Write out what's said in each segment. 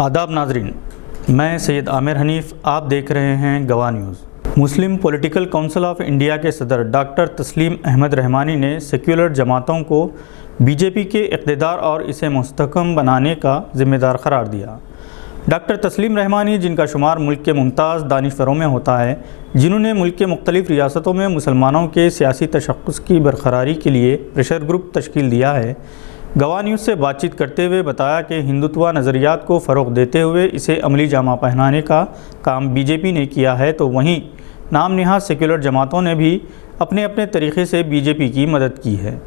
आदाब नाजरीन, मैं सैयद आमिर हनीफ, आप देख रहे हैं गवाह news. Muslim political council of India के सदर डॉक्टर तस्लीम अहमद रहमानी ने सेक्युलर जमातों को बीजेपी के इक़्तिदार और इसे मुस्तहकम बनाने का ज़िम्मेदार करार दिया। डॉक्टर तस्लीम रहमानी, जिनका शुमार मुल्क के मुमताज़ दानिशवरों में होता है, जिन्होंने मुल्क के मुख्तलिफ़ रियासतों में मुसलमानों के सियासी तशख़्ख़ुस की बरकरारी के लिए प्रेशर ग्रुप तश्कील दिया है, गवाह न्यूज़ से बातचीत करते हुए बताया कि हिंदुत्व नज़रियात को फ़रोग़ देते हुए इसे अमली जामा पहनाने का काम बीजेपी ने किया है, तो वहीं नाम निहाद सेक्युलर जमातों ने भी अपने अपने तरीक़े से बीजेपी की मदद की है।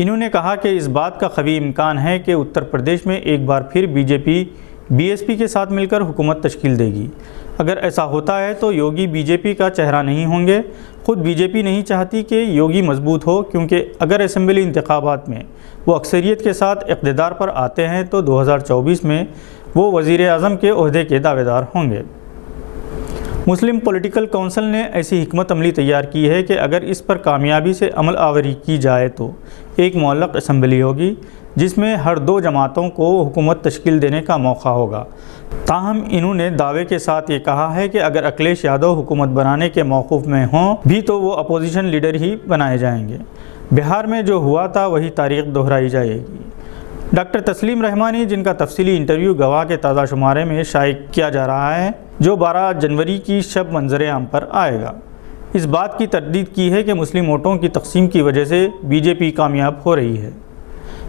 इन्होंने कहा कि इस बात का ख़वी इम्कान है कि उत्तर प्रदेश में एक बार फिर बीजेपी बीएसपी के साथ मिलकर हुकूमत तश्कील देगी। अगर ऐसा होता है तो योगी बीजेपी का चेहरा नहीं होंगे। ख़ुद बीजेपी नहीं चाहती कि योगी मजबूत हो, क्योंकि अगर असम्बली इंतखाबात में वो अक्सरियत के साथ इक़्तिदार पर आते हैं तो 2024 में वो वज़ीर आज़म के ओहदे के दावेदार होंगे। मुस्लिम पॉलिटिकल काउंसिल ने ऐसी हिकमत अमली तैयार की है कि अगर इस पर कामयाबी से अमल आवरी की जाए तो एक मुअल्लक़ असम्बली होगी, जिसमें हर दो जमातों को हुकूमत तश्कील देने का मौका होगा। ताहम इन्होंने दावे के साथ ये कहा है कि अगर अखिलेश यादव हुकूमत बनाने के मौक़ूफ़ में हों भी तो वो अपोजिशन लीडर ही बनाए जाएंगे। बिहार में जो हुआ था वही तारीख़ दोहराई जाएगी। डॉक्टर तस्लीम रहमानी, जिनका तफसीली इंटरव्यू गवाह के ताज़ा शुमारे में शाये किया जा रहा है, जो 12 जनवरी की शब मंजर आम पर आएगा, इस बात की तरदीद की है कि मुस्लिम वोटों की तकसीम की वजह से बीजेपी कामयाब हो रही है,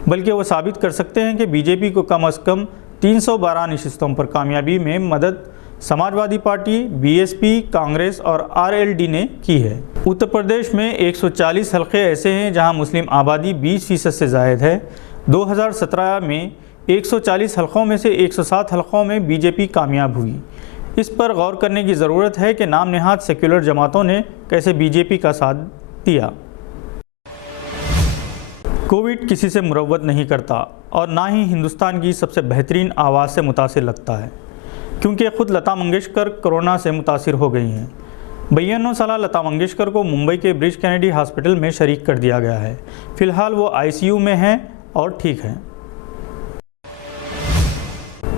बल्कि वो साबित कर सकते हैं कि बीजेपी को कम अज़ कम 312 नशिस्तों पर कामयाबी में मदद समाजवादी पार्टी, बीएसपी, कांग्रेस और आरएलडी ने की है। उत्तर प्रदेश में 140 हल्के ऐसे हैं जहां मुस्लिम आबादी 20% से ज़ायद है। 2017 में 140 हल्कों में से 107 हल्कों में बीजेपी कामयाब हुई। इस पर गौर करने की ज़रूरत है कि नाम निहाद सेक्युलर जमातों ने कैसे बीजेपी का साथ दिया। कोविड किसी से मुरव्वत नहीं करता और ना ही हिंदुस्तान की सबसे बेहतरीन आवाज़ से मुतासिर लगता है, क्योंकि ख़ुद लता मंगेशकर कोरोना से मुतासिर हो गई हैं। 92 साल लता मंगेशकर को मुंबई के ब्रिज कैनेडी हॉस्पिटल में शरीक कर दिया गया है। फ़िलहाल वो आईसीयू में हैं और ठीक हैं।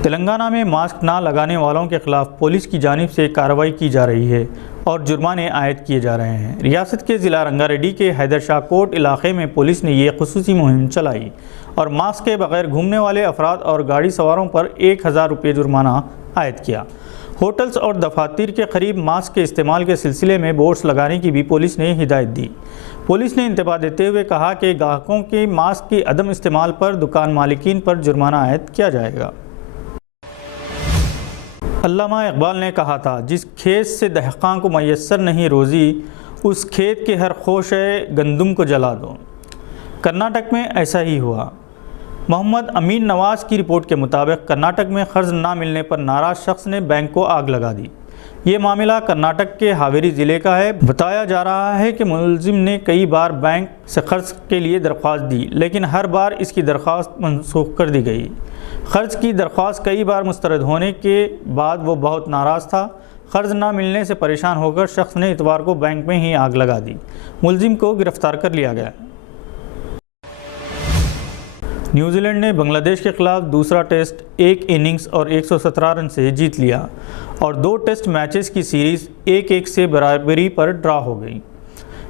तेलंगाना में मास्क ना लगाने वालों के ख़िलाफ़ पुलिस की जानिब से कार्रवाई की जा रही है और जुर्माने आयद किए जा रहे हैं। रियासत के ज़िला रंगारेड्डी के हैदर शाह कोट इलाके में पुलिस ने ये ख़ुसूसी मुहिम चलाई और मास्क के बगैर घूमने वाले अफराद और गाड़ी सवारों पर 1000 रुपये जुर्माना आयद किया। होटल्स और दफातर के करीब मास्क के इस्तेमाल के सिलसिले में बोर्ड्स लगाने की भी पुलिस ने हिदायत दी। पुलिस ने इंतबाह देते हुए कहा कि ग्राहकों के मास्क की अदम इस्तेमाल पर दुकान मालिकीन पर जुर्माना आयद किया जाएगा। अल्लामा इकबाल ने कहा था, जिस खेत से दहक़ां को मैसर नहीं रोज़ी, उस खेत के हर खोशे गंदुम को जला दो। कर्नाटक में ऐसा ही हुआ। मोहम्मद अमीन नवाज़ की रिपोर्ट के मुताबिक कर्नाटक में क़र्ज़ ना मिलने पर नाराज़ शख्स ने बैंक को आग लगा दी। ये मामला कर्नाटक के हावेरी ज़िले का है। बताया जा रहा है कि मुलज़िम ने कई बार बैंक से क़र्ज़ के लिए दरख्वास्त दी, लेकिन हर बार इसकी दरख्वास्त मनसूख कर दी गई। क़र्ज़ की दरख्वास्त कई बार मुस्तरद होने के बाद वो बहुत नाराज़ था। क़र्ज़ ना मिलने से परेशान होकर शख्स ने इतवार को बैंक में ही आग लगा दी। मुलज़िम को गिरफ़्तार कर लिया गया। न्यूजीलैंड ने बांग्लादेश के ख़िलाफ़ दूसरा टेस्ट 1 इनिंग्स और 117 रन से जीत लिया और 2 टेस्ट मैचेस की सीरीज़ 1-1 से बराबरी पर ड्रा हो गई।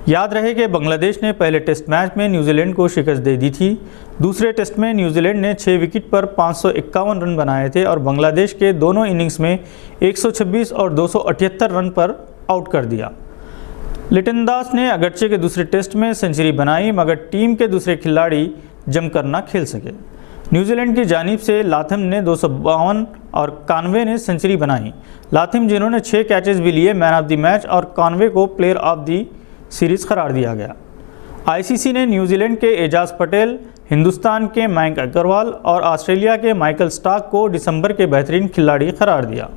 याद रहे कि बांग्लादेश ने पहले टेस्ट मैच में न्यूजीलैंड को शिकस्त दे दी थी। दूसरे टेस्ट में न्यूजीलैंड ने 6 विकेट पर 551 रन बनाए थे और बांग्लादेश के दोनों इनिंग्स में 126 और 278 रन पर आउट कर दिया। लिटन दास ने अगरचे के दूसरे टेस्ट में सेंचुरी बनाई, मगर टीम के दूसरे खिलाड़ी जमकर ना खेल सके। न्यूजीलैंड की जानिब से लाथिम ने 252 और कानवे ने सेंचुरी बनाई। लाथिम, जिन्होंने 6 कैचेस भी लिए, मैन ऑफ द मैच और कानवे को प्लेयर ऑफ द सीरीज़ करार दिया गया। आईसीसी ने न्यूजीलैंड के एजाज पटेल, हिंदुस्तान के मयंक अग्रवाल और ऑस्ट्रेलिया के माइकल स्टार्क को दिसंबर के बेहतरीन खिलाड़ी करार दिया।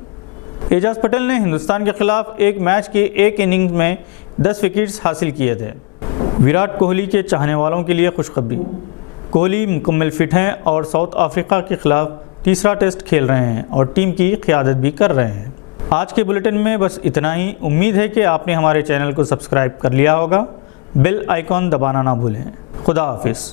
एजाज पटेल ने हिंदुस्तान के खिलाफ एक मैच की 1 इनिंग में 10 विकेट्स हासिल किए थे। विराट कोहली के चाहने वालों के लिए खुशखबरी। कोहली मुकम्मल फिट हैं और साउथ अफ्रीका के ख़िलाफ़ तीसरा टेस्ट खेल रहे हैं और टीम की क़ियादत भी कर रहे हैं। आज के बुलेटिन में बस इतना ही। उम्मीद है कि आपने हमारे चैनल को सब्सक्राइब कर लिया होगा। बेल आइकॉन दबाना ना भूलें। खुदा हाफिज़।